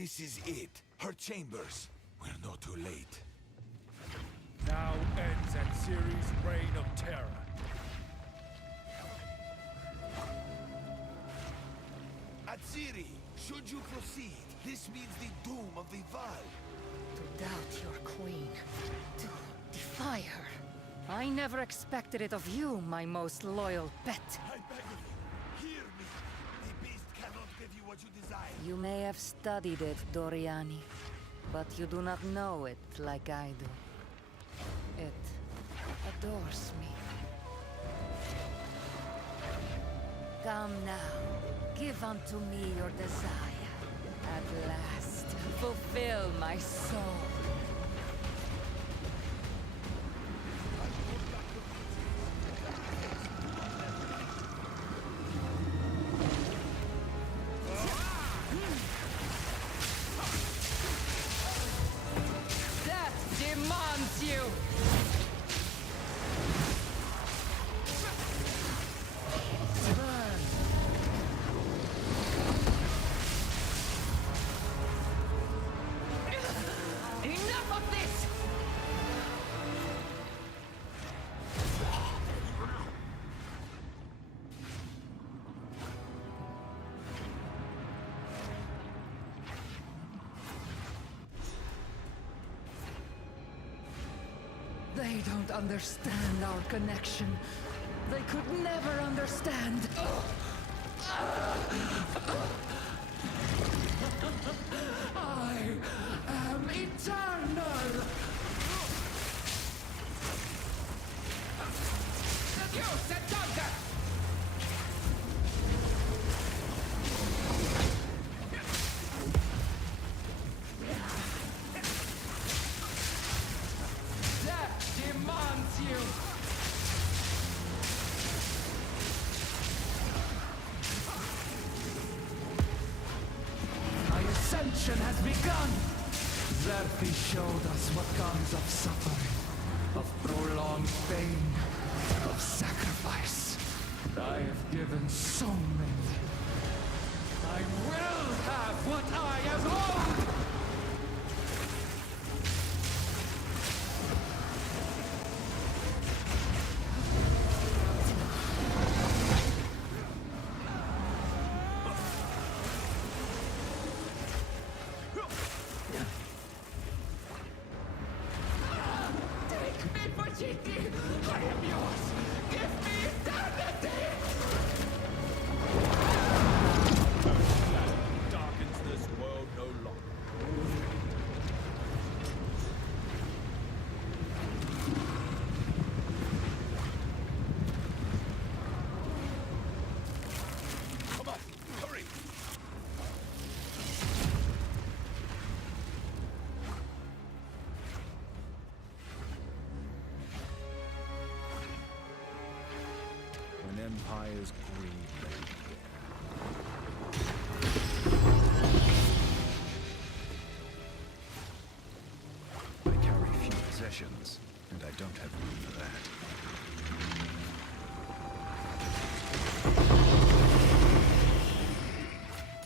This is it. Her chambers. We're not too late. Now ends Atziri's reign of terror. Atziri, should you proceed, this means the doom of the Vaal. To doubt your queen. To defy her. I never expected it of you, my most loyal pet. I beg of you, hear me. The beast cannot give you what you desire. You may have studied it, Doriani, but you do not know it like I do. It adores me. Come now, give unto me your desire. At last, fulfill my soul. Death demands you! Burn! Enough of this! They don't understand our connection. They could never understand. I am eternal! You said thunder! Death demands you! My ascension has begun! Zerfi showed us what comes of suffering, of prolonged pain, of sacrifice. I have given so many. I will have what I am owed! Take me for cheating! I am yours! Give me eternity! Darkens this world no longer. Come on, hurry! When empires greed they fear. I carry few possessions, and I don't have room for that.